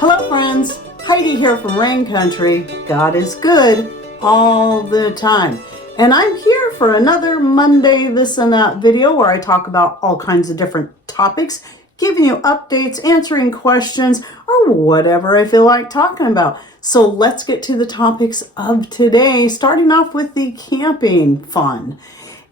Hello friends, Heidi here from Rain Country. God is good all the time. And I'm here for another Monday This and That video where I talk about all kinds of different topics, giving you updates, answering questions, or whatever I feel like talking about. So let's get to the topics of today, starting off with the camping fun.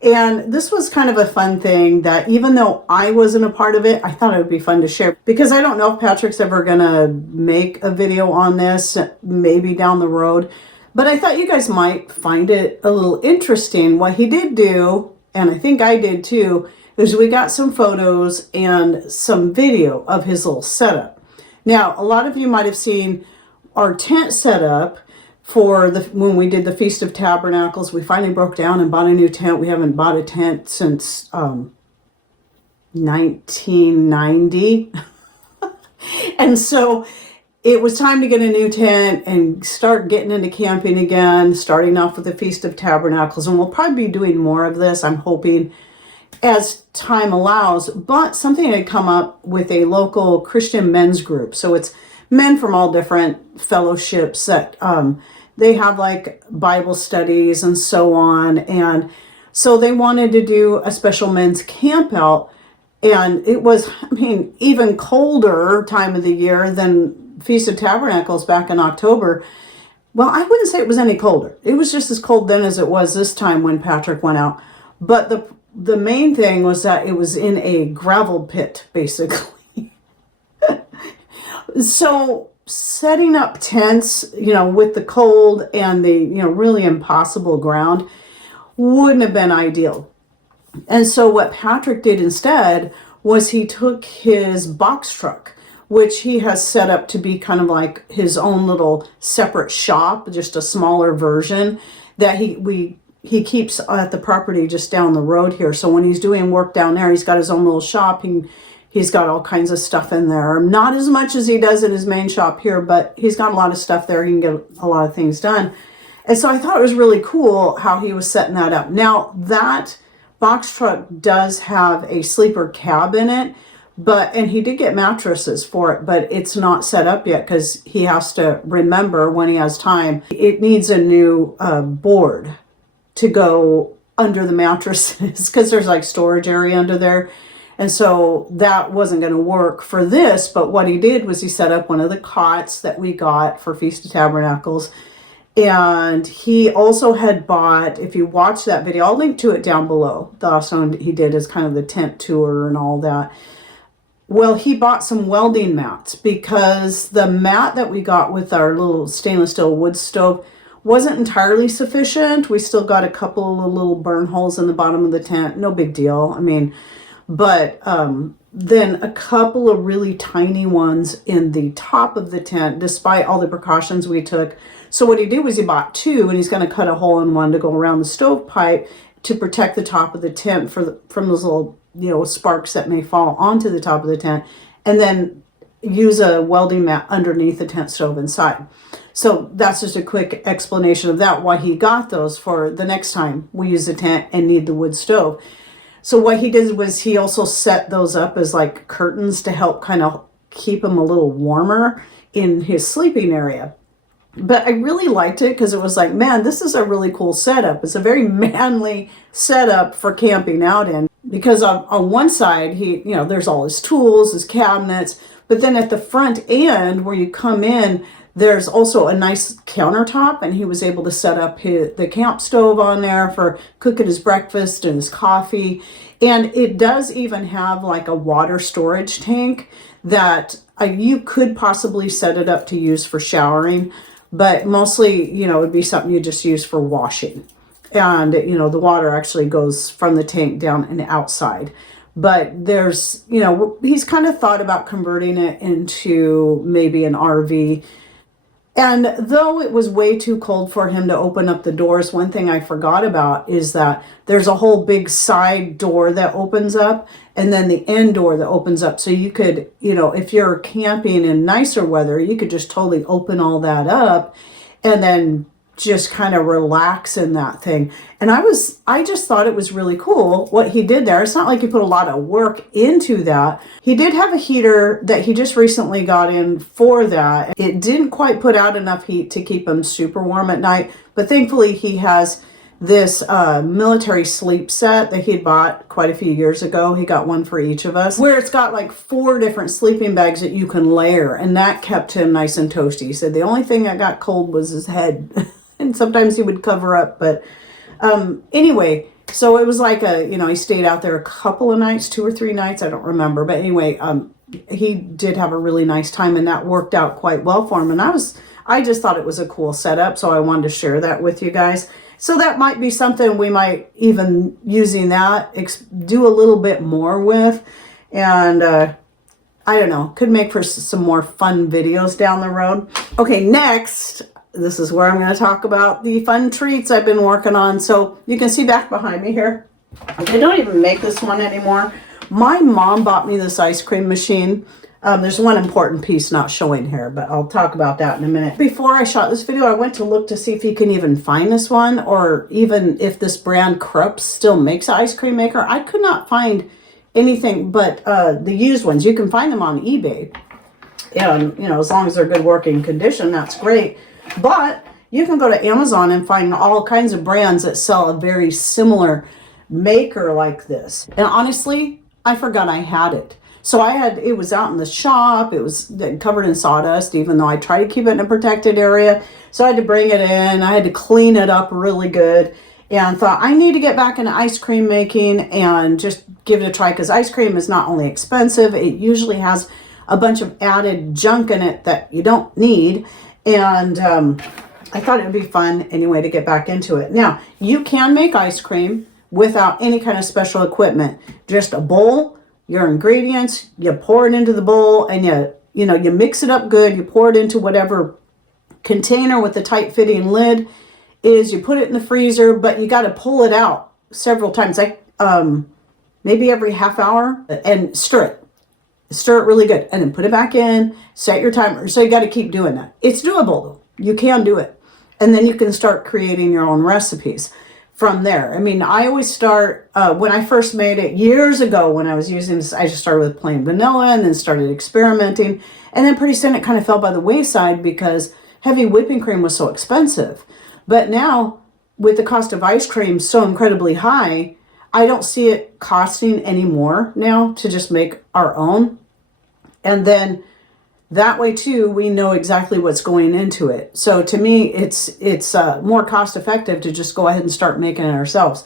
And this was kind of a fun thing that even though I wasn't a part of it, I thought it would be fun to share because I don't know if Patrick's ever going to make a video on this, maybe down the road. But I thought you guys might find it a little interesting. What he did do, and I think I did too, is we got some photos and some video of his little setup. Now, a lot of you might have seen our tent setup for when we did the Feast of Tabernacles. We finally broke down and bought a new tent. We haven't bought a tent since 1990. And so it was time to get a new tent and start getting into camping again, starting off with the Feast of Tabernacles. And we'll probably be doing more of this, I'm hoping, as time allows. But something had come up with a local Christian men's group. So it's men from all different fellowships that they have like Bible studies and so on. And so they wanted to do a special men's camp out. And it was, even colder time of the year than Feast of Tabernacles back in October. Well, I wouldn't say it was any colder. It was just as cold then as it was this time when Patrick went out. But the main thing was that it was in a gravel pit, basically. So setting up tents, with the cold and the, really impossible ground wouldn't have been ideal. And so what Patrick did instead was he took his box truck, which he has set up to be kind of like his own little separate shop, just a smaller version that he keeps at the property just down the road here. So when he's doing work down there, he's got his own little shop. He's got all kinds of stuff in there. Not as much as he does in his main shop here, but he's got a lot of stuff there. He can get a lot of things done. And so I thought it was really cool how he was setting that up. Now, that box truck does have a sleeper cab in it, and he did get mattresses for it, but it's not set up yet because he has to remember when he has time. It needs a new board to go under the mattresses because there's like storage area under there. And so that wasn't going to work for this, but what he did was he set up one of the cots that we got for Feast of Tabernacles. And he also had bought, if you watch that video, I'll link to it down below. The last one he did is kind of the tent tour and all that. Well, he bought some welding mats because the mat that we got with our little stainless steel wood stove wasn't entirely sufficient. We still got a couple of little burn holes in the bottom of the tent. No big deal. But then a couple of really tiny ones in the top of the tent, despite all the precautions we took. So what he did was he bought two, and he's going to cut a hole in one to go around the stovepipe to protect the top of the tent from those little, sparks that may fall onto the top of the tent, and then use a welding mat underneath the tent stove inside. So that's just a quick explanation of that, why he got those for the next time we use the tent and need the wood stove. So what he did was he also set those up as like curtains to help kind of keep him a little warmer in his sleeping area. But I really liked it because it was like, man, this is a really cool setup. It's a very manly setup for camping out in. Because on one side, there's all his tools, his cabinets. But then at the front end where you come in, there's also a nice countertop, and he was able to set up the camp stove on there for cooking his breakfast and his coffee. And it does even have like a water storage tank that you could possibly set it up to use for showering, but mostly, it would be something you just use for washing. And, the water actually goes from the tank down and outside. But there's, he's kind of thought about converting it into maybe an RV. And though it was way too cold for him to open up the doors, one thing I forgot about is that there's a whole big side door that opens up, and then the end door that opens up. So you could, if you're camping in nicer weather, you could just totally open all that up and then just kind of relax in that thing. And I just thought it was really cool what he did there. It's not like he put a lot of work into that. He did have a heater that he just recently got in for that. It didn't quite put out enough heat to keep him super warm at night, but thankfully he has this military sleep set that he had bought quite a few years ago. He got one for each of us, where it's got like 4 different sleeping bags that you can layer, and that kept him nice and toasty. He said the only thing that got cold was his head. And sometimes he would cover up, but anyway, so it was like he stayed out there a couple of nights, 2 or 3 nights, I don't remember, but anyway, he did have a really nice time, and that worked out quite well for him. And I just thought it was a cool setup, so I wanted to share that with you guys. So that might be something we might, even using that, do a little bit more with, and I don't know, could make for some more fun videos down the road. Okay, next, this is where I'm going to talk about the fun treats I've been working on. So you can see back behind me here, they don't even make this one anymore. My mom bought me this ice cream machine. There's one important piece not showing here, but I'll talk about that in a minute. Before I shot this video, I went to look to see if you can even find this one, or even if this brand Krups still makes an ice cream maker. I could not find anything but the used ones. You can find them on eBay. And, as long as they're good working condition, that's great. But you can go to Amazon and find all kinds of brands that sell a very similar maker like this. And honestly, I forgot I had it. So it was out in the shop. It was covered in sawdust, even though I try to keep it in a protected area. So I had to bring it in. I had to clean it up really good, and thought I need to get back into ice cream making and just give it a try, because ice cream is not only expensive, it usually has a bunch of added junk in it that you don't need. And I thought it would be fun anyway to get back into it. Now, you can make ice cream without any kind of special equipment. Just a bowl, your ingredients, you pour it into the bowl, and you mix it up good. You pour it into whatever container with the tight fitting lid is. You put it in the freezer, but you got to pull it out several times, like maybe every half hour, and stir it. Stir it really good, and then put it back in, set your timer. So you got to keep doing that. It's doable though. You can do it. And then you can start creating your own recipes from there. I mean, I always start, when I first made it years ago, when I was using this, I just started with plain vanilla and then started experimenting. And then pretty soon it kind of fell by the wayside because heavy whipping cream was so expensive. But now, with the cost of ice cream so incredibly high, I don't see it costing any more now to just make our own. And then that way too, we know exactly what's going into it. So to me, it's more cost effective to just go ahead and start making it ourselves.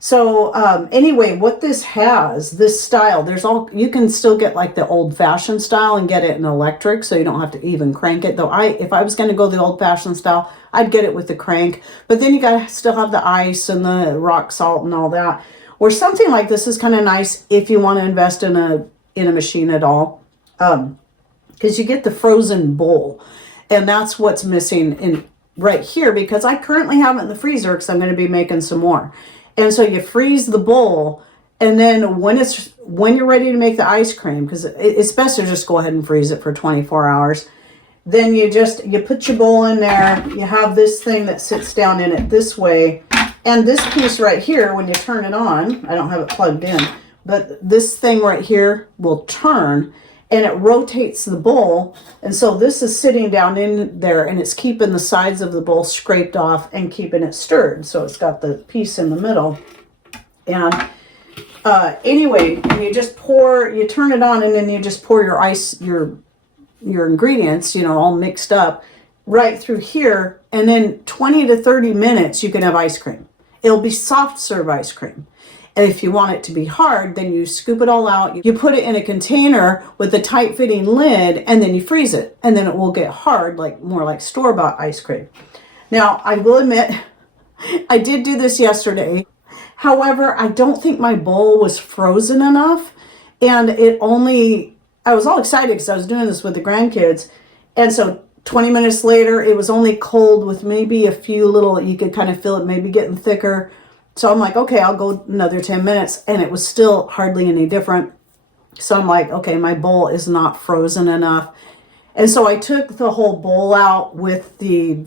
So anyway, what this has, this style, you can still get like the old fashioned style and get it in electric, so you don't have to even crank it. Though if I was going to go the old fashioned style, I'd get it with the crank. But then you got to still have the ice and the rock salt and all that. Or something like this is kind of nice if you want to invest in a machine at all. Because you get the frozen bowl, and that's what's missing in right here, because I currently have it in the freezer because I'm going to be making some more. And so you freeze the bowl, and then when you're ready to make the ice cream, because it's best to just go ahead and freeze it for 24 hours. Then you put your bowl in there. You have this thing that sits down in it this way, and this piece right here, when you turn it on, I don't have it plugged in, but this thing right here will turn, and it rotates the bowl. And so this is sitting down in there, and it's keeping the sides of the bowl scraped off and keeping it stirred. So it's got the piece in the middle. And anyway, you turn it on, and then you just pour your ice, your ingredients, all mixed up right through here. And then 20 to 30 minutes, you can have ice cream. It'll be soft serve ice cream. And if you want it to be hard, then you scoop it all out. You put it in a container with a tight fitting lid, and then you freeze it. And then it will get hard, more like store-bought ice cream. Now, I will admit, I did do this yesterday. However, I don't think my bowl was frozen enough. And I was all excited because I was doing this with the grandkids. And so 20 minutes later, it was only cold with maybe a few little, you could kind of feel it maybe getting thicker. So I'm like, okay, I'll go another 10 minutes. And it was still hardly any different. So I'm like, okay, my bowl is not frozen enough. And so I took the whole bowl out with the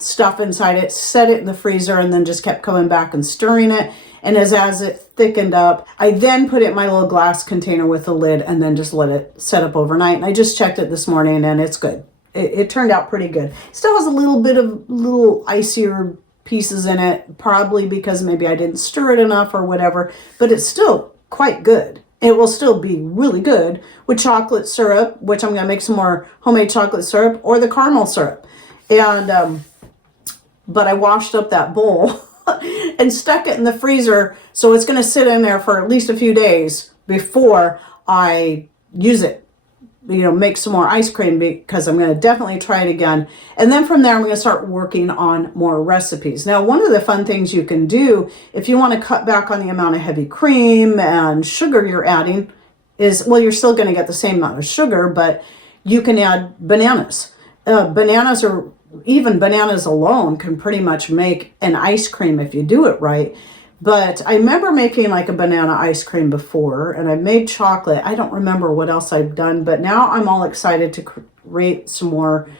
stuff inside it, set it in the freezer, and then just kept coming back and stirring it. And as it thickened up, I then put it in my little glass container with a lid and then just let it set up overnight. And I just checked it this morning and it's good. It turned out pretty good. Still has a little bit of little icier pieces in it, probably because maybe I didn't stir it enough or whatever, but it's still quite good. It will still be really good with chocolate syrup, which I'm going to make some more homemade chocolate syrup, or the caramel syrup. And, but I washed up that bowl and stuck it in the freezer. So it's going to sit in there for at least a few days before I use it. You know, make some more ice cream, because I'm going to definitely try it again. And then from there, I'm going to start working on more recipes. Now, one of the fun things you can do if you want to cut back on the amount of heavy cream and sugar you're adding is, well, you're still going to get the same amount of sugar, but you can add bananas. Bananas, or even bananas alone, can pretty much make an ice cream if you do it right. But I remember making like a banana ice cream before, and I made chocolate. I don't remember what else I've done, but now I'm all excited to create some more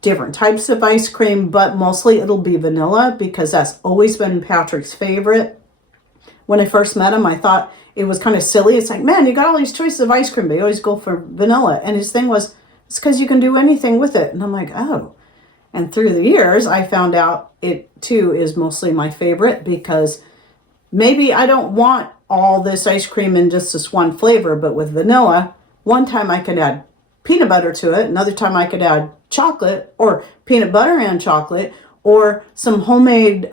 different types of ice cream, but mostly it'll be vanilla, because that's always been Patrick's favorite. When I first met him, I thought it was kind of silly. It's like, man, you got all these choices of ice cream, but you always go for vanilla. And his thing was, it's because you can do anything with it. And I'm like, oh. And through the years, I found out it too is mostly my favorite, because maybe I don't want all this ice cream in just this one flavor, but with vanilla, one time I could add peanut butter to it, another time I could add chocolate, or peanut butter and chocolate, or some homemade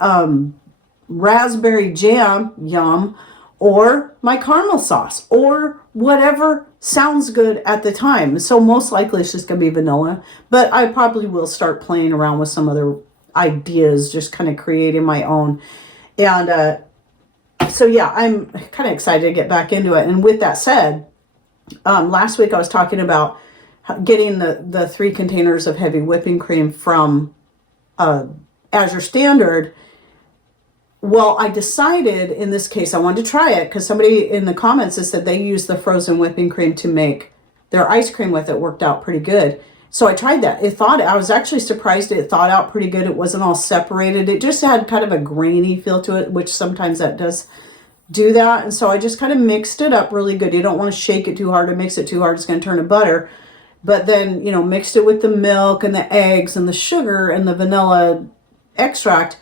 raspberry jam, yum, or my caramel sauce, or whatever sounds good at the time. So most likely it's just going to be vanilla, but I probably will start playing around with some other ideas, just kind of creating my own. And so yeah, I'm kind of excited to get back into it. And with that said, last week I was talking about getting the 3 containers of heavy whipping cream from Azure Standard. Well, I decided in this case I wanted to try it, because somebody in the comments has said they use the frozen whipping cream to make their ice cream with. It worked out pretty good. So I tried that. I was actually surprised it thawed out pretty good. It wasn't all separated. It just had kind of a grainy feel to it, which sometimes that does do that. And so I just kind of mixed it up really good. You don't want to shake it too hard or mix it too hard. It's going to turn to butter. But then, you know, mixed it with the milk and the eggs and the sugar and the vanilla extract.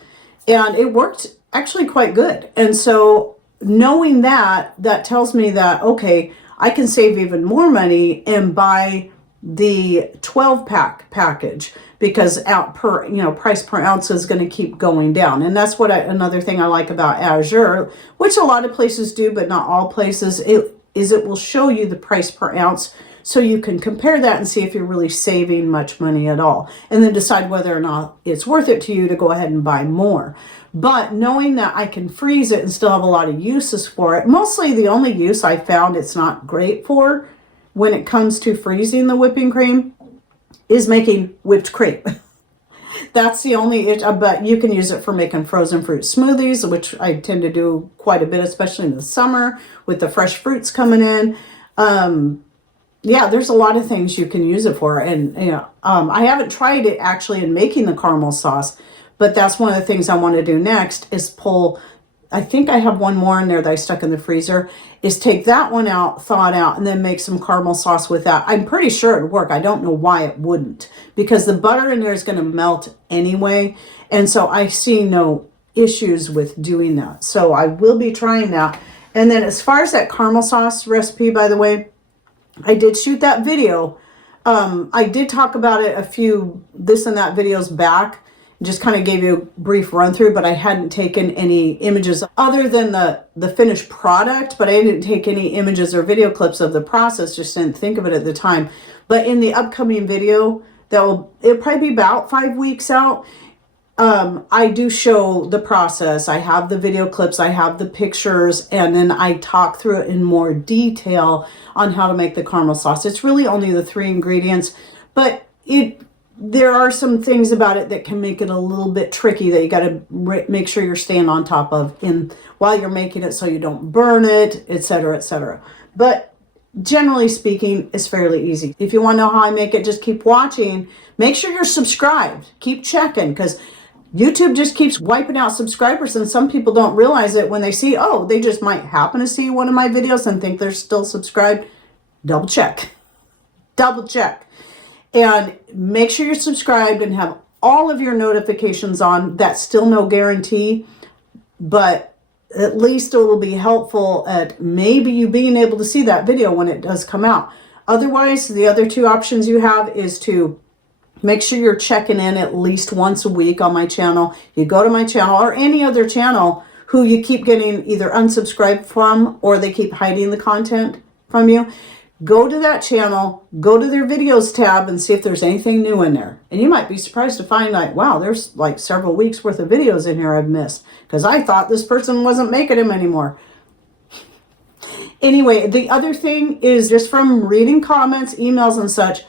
And it worked actually quite good. And so knowing that, that tells me that, okay, I can save even more money and buy the 12-pack package, because out per, you know, price per ounce is going to keep going down. And that's what another thing I like about Azure, which a lot of places do, but not all places, it will show you the price per ounce, so you can compare that and see if you're really saving much money at all, and then decide whether or not it's worth it to you to go ahead and buy more. But knowing that I can freeze it and still have a lot of uses for it, mostly the only use I found it's not great for when it comes to freezing the whipping cream is making whipped cream. That's the only, but you can use it for making frozen fruit smoothies, which I tend to do quite a bit, especially in the summer with the fresh fruits coming in. Yeah, there's a lot of things you can use it for. And, you know, I haven't tried it actually in making the caramel sauce, but that's one of the things I want to do next is pull, I think I have one more in there that I stuck in the freezer, is take that one out, thaw it out, and then make some caramel sauce with that. I'm pretty sure it would work. I don't know why it wouldn't, because the butter in there is going to melt anyway. And so I see no issues with doing that. So I will be trying that. And then as far as that caramel sauce recipe, by the way, I did shoot that video. I did talk about it a few this and that videos back. Just kind of gave you a brief run through, but I hadn't taken any images other than the finished product, but I didn't take any images or video clips of the process, just didn't think of it at the time. But in the upcoming video, it'll probably be about 5 weeks out, I do show the process. I have the video clips, I have the pictures, and then I talk through it in more detail on how to make the caramel sauce. It's really only the 3 ingredients, but there are some things about it that can make it a little bit tricky that you got to make sure you're staying on top of while you're making it, so you don't burn it, etc., etc. But generally speaking, it's fairly easy. If you want to know how I make it, just keep watching. Make sure you're subscribed. Keep checking, because YouTube just keeps wiping out subscribers, and some people don't realize it when they see, oh, they just might happen to see one of my videos and think they're still subscribed. Double check. Double check. And make sure you're subscribed and have all of your notifications on. That's still no guarantee, but at least it will be helpful at maybe you being able to see that video when it does come out. Otherwise, the other two options you have is to make sure you're checking in at least once a week on my channel. You go to my channel or any other channel who you keep getting either unsubscribed from or they keep hiding the content from you. Go to that channel, go to their videos tab and see if there's anything new in there. And you might be surprised to find like, wow, there's like several weeks worth of videos in here I've missed because I thought this person wasn't making them anymore. Anyway, the other thing is just from reading comments, emails and such,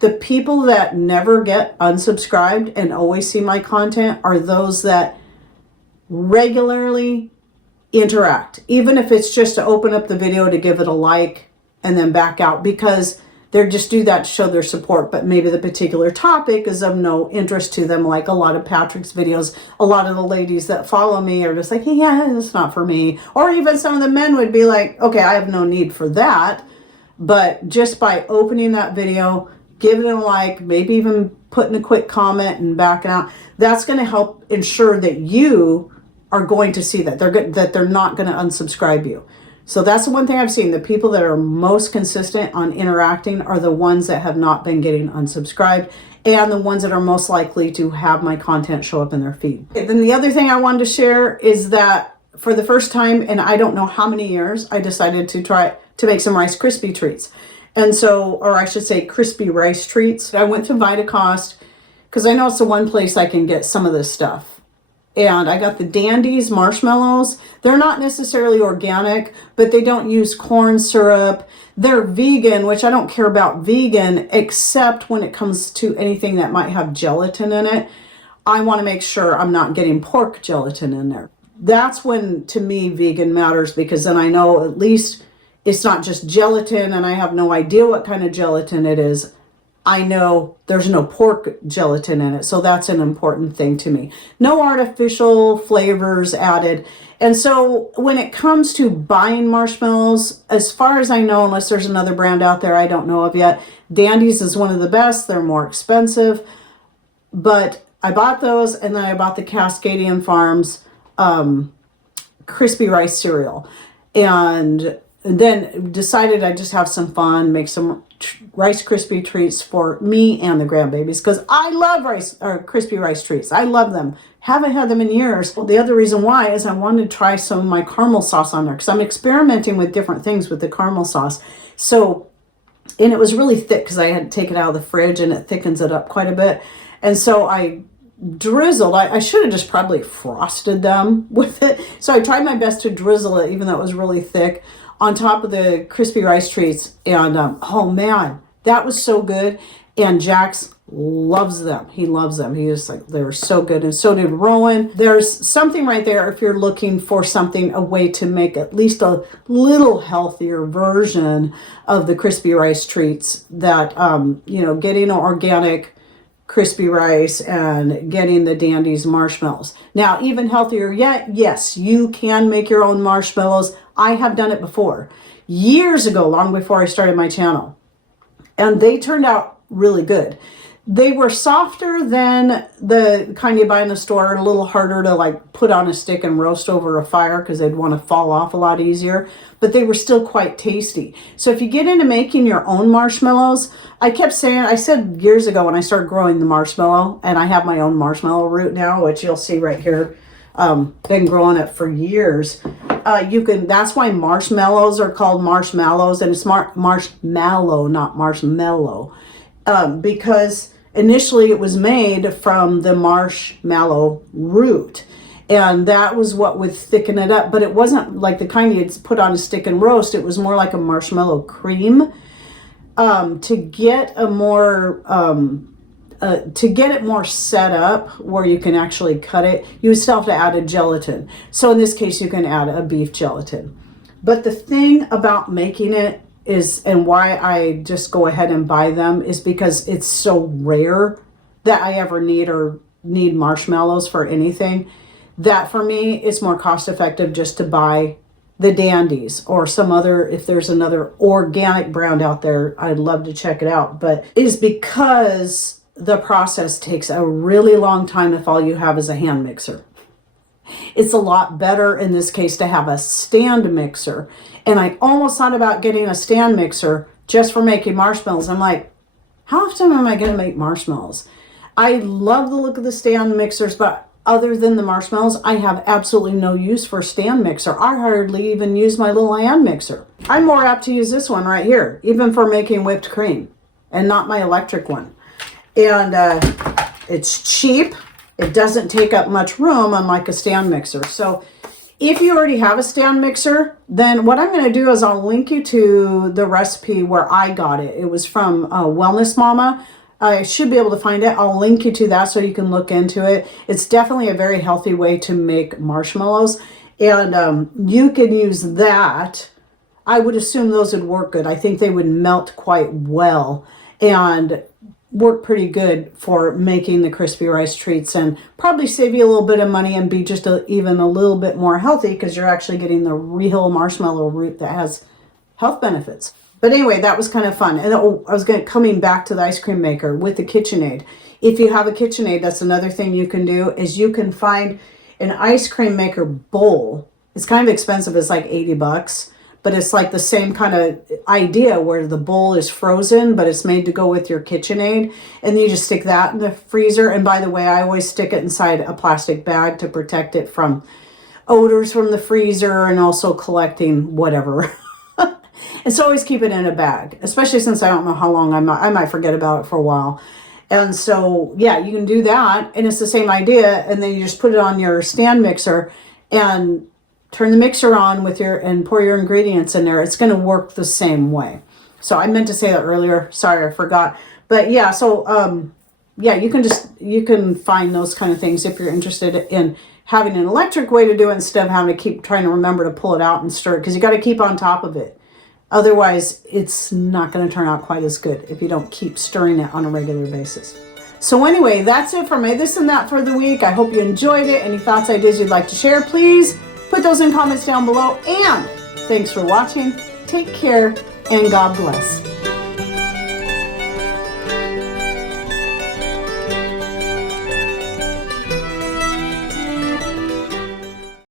the people that never get unsubscribed and always see my content are those that regularly interact. Even if it's just to open up the video to give it a like and then back out, because they just do that to show their support, but maybe the particular topic is of no interest to them, like a lot of Patrick's videos. A lot of the ladies that follow me are just like, yeah, it's not for me. Or even some of the men would be like, okay, I have no need for that. But just by opening that video, giving it a like, maybe even putting a quick comment and backing out, that's going to help ensure that you are going to see that. They're not going to unsubscribe you. So that's the one thing I've seen. The people that are most consistent on interacting are the ones that have not been getting unsubscribed and the ones that are most likely to have my content show up in their feed. Then the other thing I wanted to share is that for the first time in I don't know how many years, I decided to try to make some Rice Krispie treats. And so, or I should say crispy rice treats. I went to Vitacost because I know it's the one place I can get some of this stuff. And I got the Dandies marshmallows. They're not necessarily organic, but they don't use corn syrup. They're vegan, which I don't care about vegan, except when it comes to anything that might have gelatin in it. I want to make sure I'm not getting pork gelatin in there. That's when, to me, vegan matters, because then I know at least it's not just gelatin and I have no idea what kind of gelatin it is. I know there's no pork gelatin in it. So that's an important thing to me. No artificial flavors added. And so when it comes to buying marshmallows, as far as I know, unless there's another brand out there I don't know of yet, Dandies is one of the best. They're more expensive. But I bought those, and then I bought the Cascadian Farms crispy rice cereal. And then decided I'd just have some fun, make some Rice Krispie treats for me and the grandbabies, because I love crispy rice treats. I love them. Haven't had them in years. Well, the other reason why is I wanted to try some of my caramel sauce on there, because I'm experimenting with different things with the caramel sauce. So, and it was really thick because I had taken it out of the fridge, and it thickens it up quite a bit. And so I drizzled. I should have just probably frosted them with it. So I tried my best to drizzle it, even though it was really thick, on top of the crispy rice treats. And oh man, that was so good. And Jax loves them. He loves them. He was like, they were so good. And so did Rowan. There's something right there if you're looking for something, a way to make at least a little healthier version of the crispy rice treats, that, getting an organic crispy rice and getting the Dandies marshmallows. Now, even healthier yet, yes, you can make your own marshmallows. I have done it before, years ago, long before I started my channel. And they turned out really good. They were softer than the kind you buy in the store, a little harder to like put on a stick and roast over a fire because they'd want to fall off a lot easier, but they were still quite tasty. So if you get into making your own marshmallows, I said years ago when I started growing the marshmallow, and I have my own marshmallow root now, which you'll see right here, been growing it for years. That's why marshmallows are called marshmallows, and it's marshmallow, not marshmallow. Because initially it was made from the marshmallow root, and that was what would thicken it up. But it wasn't like the kind you'd put on a stick and roast. It was more like a marshmallow cream. To get it more set up where you can actually cut it, you would still have to add a gelatin. So in this case, you can add a beef gelatin. But the thing about making it is, and why I just go ahead and buy them, is because it's so rare that I ever need or need marshmallows for anything, that for me, it's more cost effective just to buy the Dandies or some other, if there's another organic brand out there, I'd love to check it out. But it is because the process takes a really long time if all you have is a hand mixer. It's a lot better in this case to have a stand mixer. And I almost thought about getting a stand mixer just for making marshmallows. I'm like, how often am I going to make marshmallows? I love the look of the stand mixers, but other than the marshmallows, I have absolutely no use for a stand mixer. I hardly even use my little hand mixer. I'm more apt to use this one right here, even for making whipped cream, and not my electric one. And it's cheap. It doesn't take up much room, unlike a stand mixer. So if you already have a stand mixer, then what I'm going to do is I'll link you to the recipe where I got it. It was from Wellness Mama. I should be able to find it. I'll link you to that so you can look into it. It's definitely a very healthy way to make marshmallows. And you can use that. I would assume those would work good. I think they would melt quite well and work pretty good for making the crispy rice treats, and probably save you a little bit of money and be just even a little bit more healthy, because you're actually getting the real marshmallow root that has health benefits. But anyway, that was kind of fun. And I was coming back to the ice cream maker with the KitchenAid. If you have a KitchenAid, that's another thing you can do, is you can find an ice cream maker bowl. It's kind of expensive. It's like $80, but it's like the same kind of idea where the bowl is frozen, but it's made to go with your KitchenAid. And you just stick that in the freezer. And by the way, I always stick it inside a plastic bag to protect it from odors from the freezer and also collecting whatever. And so always keep it in a bag, especially since I don't know how long I might forget about it for a while. And so, yeah, you can do that. And it's the same idea. And then you just put it on your stand mixer and turn the mixer on and pour your ingredients in there. It's going to work the same way. So I meant to say that earlier. Sorry, I forgot. But yeah, so yeah, you can find those kind of things if you're interested in having an electric way to do it instead of having to keep trying to remember to pull it out and stir it, because you got to keep on top of it. Otherwise, it's not going to turn out quite as good if you don't keep stirring it on a regular basis. So anyway, that's it for my this and that for the week. I hope you enjoyed it. Any thoughts, ideas you'd like to share, please put those in comments down below. And thanks for watching. Take care and God bless.